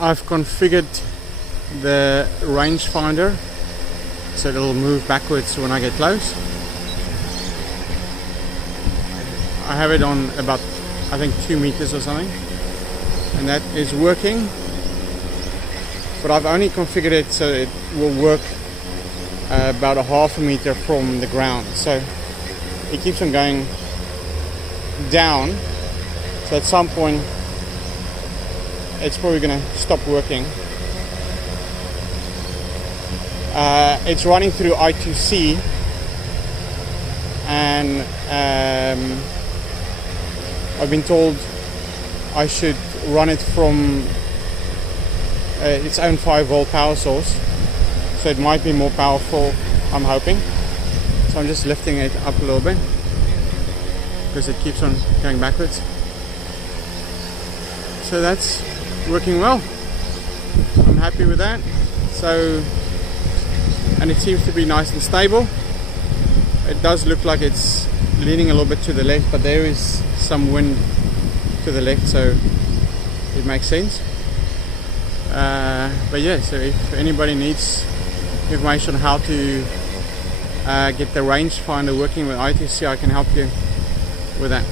I've configured the rangefinder so it'll move backwards when I get close. I have it on about, I think, 2 meters or something, and that is working, but I've only configured it so it will work about a half a meter from the ground, so it keeps on going down, so at some point it's probably going to stop working. It's running through I2C, and I've been told I should run it from its own 5-volt power source, so it might be more powerful, I'm hoping. So I'm just lifting it up a little bit because it keeps on going backwards. So that's working well. I'm happy with that. So, and it seems to be nice and stable. It does look like it's leaning a little bit to the left, but there is some wind to the left, so it makes sense. But yeah, so if anybody needs information on how to get the rangefinder working with I2C, I can help you with that.